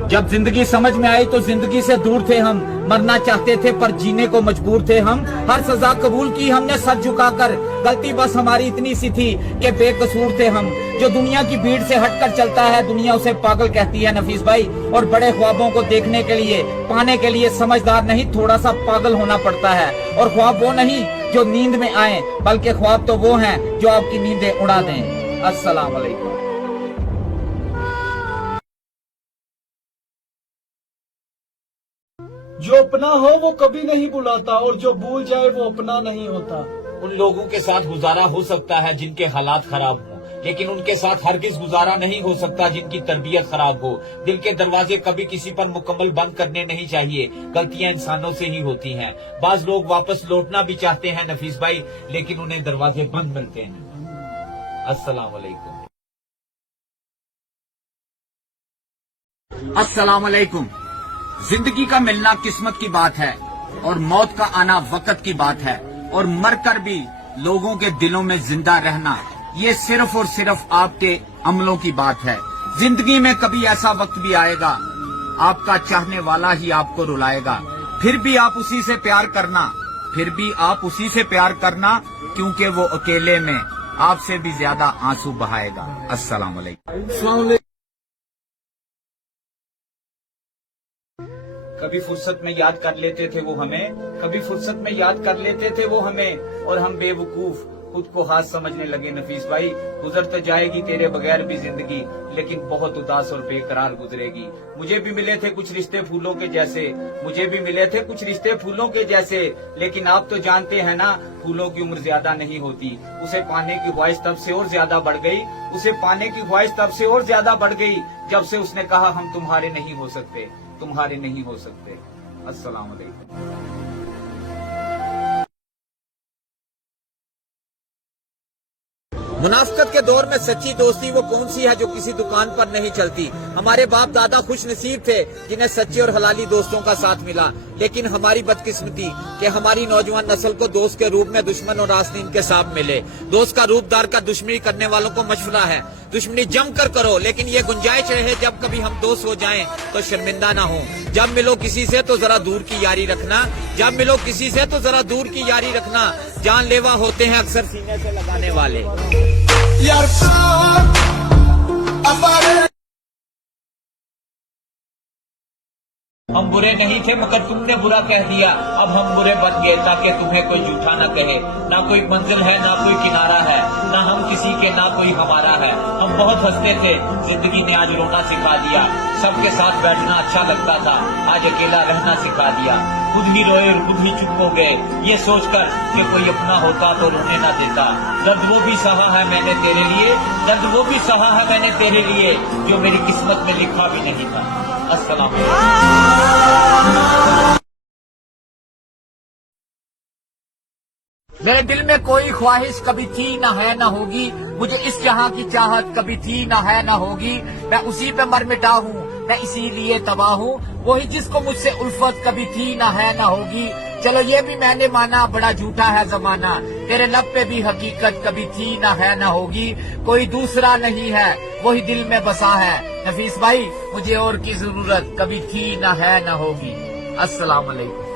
जब जिंदगी समझ में आई तो जिंदगी से दूर थे हम, मरना चाहते थे पर जीने को मजबूर थे हम। हर सजा कबूल की हमने सर झुकाकर, गलती बस हमारी इतनी सी थी कि बेकसूर थे हम। जो दुनिया की भीड़ से हटकर चलता है दुनिया उसे पागल कहती है नफीस भाई। और बड़े ख्वाबों को देखने के लिए, पाने के लिए समझदार नहीं थोड़ा सा पागल होना पड़ता है। और ख्वाब वो नहीं जो नींद में आए, बल्कि ख्वाब तो वो हैं जो आपकी नींदें उड़ा दें। अस्सलाम वालेकुम। जो अपना हो वो कभी नहीं बुलाता, और जो भूल जाए वो अपना नहीं होता। उन लोगों के साथ गुजारा हो सकता है जिनके हालात खराब हों, लेकिन उनके साथ हरगिज गुजारा नहीं हो सकता जिनकी तरबियत खराब हो। दिल के दरवाजे कभी किसी पर मुकम्मल बंद करने नहीं चाहिए, गलतियां इंसानों से ही होती हैं। बाज लोग वापस लौटना भी चाहते हैं नफीस भाई, लेकिन उन्हें दरवाजे बंद मिलते हैं। अस्सलाम वालेकुम। अस्सलाम वालेकुम। जिंदगी का मिलना किस्मत की बात है, और मौत का आना वक्त की बात है, और मर कर भी लोगों के दिलों में जिंदा रहना ये सिर्फ और सिर्फ आपके अमलों की बात है। जिंदगी में कभी ऐसा वक्त भी आएगा आपका चाहने वाला ही आपको रुलाएगा, फिर भी आप उसी से प्यार करना, फिर भी आप उसी से प्यार करना, क्योंकि वो अकेले में आपसे भी ज्यादा आंसू बहाएगा। अस्सलाम वालेकुम। कभी फुर्सत में याद कर लेते थे वो हमें, कभी फुर्सत में याद कर लेते थे वो हमें, और हम बेवकूफ खुद को हाथ समझने लगे नफीस भाई। गुजर तो जाएगी तेरे बगैर भी जिंदगी, लेकिन बहुत उदास और बेकरार गुजरेगी। मुझे भी मिले थे कुछ रिश्ते फूलों के जैसे, मुझे भी मिले थे कुछ रिश्ते फूलों के जैसे, लेकिन आप तो जानते हैं ना फूलों की उम्र ज्यादा नहीं होती। उसे पाने की ख्वाहिश तब से और ज्यादा बढ़ गई, उसे पाने की ख्वाहिश तब से और ज्यादा बढ़ गई जब से उसने कहा हम तुम्हारे नहीं हो सकते, तुम्हारे नहीं हो सकते। अस्सलाम वालेकुम। मुनाफिकत के दौर में सच्ची दोस्ती वो कौन सी है जो किसी दुकान पर नहीं चलती। हमारे बाप दादा खुश नसीब थे जिन्हें सच्चे और हलाली दोस्तों का साथ मिला, लेकिन हमारी बदकिस्मती कि हमारी नौजवान नस्ल को दोस्त के रूप में दुश्मन और आस्तीन के सांप मिले। दोस्त का रूप धार कर दुश्मनी करने वालों को मशवरा है, दुश्मनी जम कर करो, लेकिन ये गुंजाइश रहे जब कभी हम दोस्त हो जाएं तो शर्मिंदा ना हो। जब मिलो किसी से तो जरा दूर की यारी रखना, जब मिलो किसी से तो जरा दूर की यारी रखना। जानलेवा होते हैं अक्सर सीने से लगाने वाले। हम बुरे नहीं थे मगर तुमने बुरा कह दिया, अब हम बुरे बन गए ताकि तुम्हें कोई झूठा न कहे। ना कोई मंजिल है ना कोई किनारा है, ना हम किसी के ना कोई हमारा है। हम बहुत हंसते थे, जिंदगी ने आज रोना सिखा दिया। सबके साथ बैठना अच्छा लगता था, आज अकेला रहना सिखा दिया। खुद ही रोए और खुद ही चुप हो गए, ये सोचकर कि कोई अपना होता तो रोने न देता। दर्द वो भी सहा है मैंने तेरे लिए, दर्द वो भी सहा है मैंने तेरे लिए, जो मेरी किस्मत में लिखा भी नहीं था। अस्सलाम मेरे दिल में कोई ख्वाहिश कभी थी न है न होगी, मुझे इस जहां की चाहत कभी थी न है न होगी। मैं उसी पे मर मिटा हूँ, मैं इसीलिए तबाह हूँ, वही जिसको मुझसे उल्फत कभी थी न है न होगी। चलो ये भी मैंने माना बड़ा झूठा है जमाना, तेरे लब पे भी हकीकत कभी थी न है न होगी। कोई दूसरा नहीं है वही दिल में बसा है, नफीस भाई मुझे और की जरूरत कभी थी न है न होगी। अस्सलाम वालेकुम।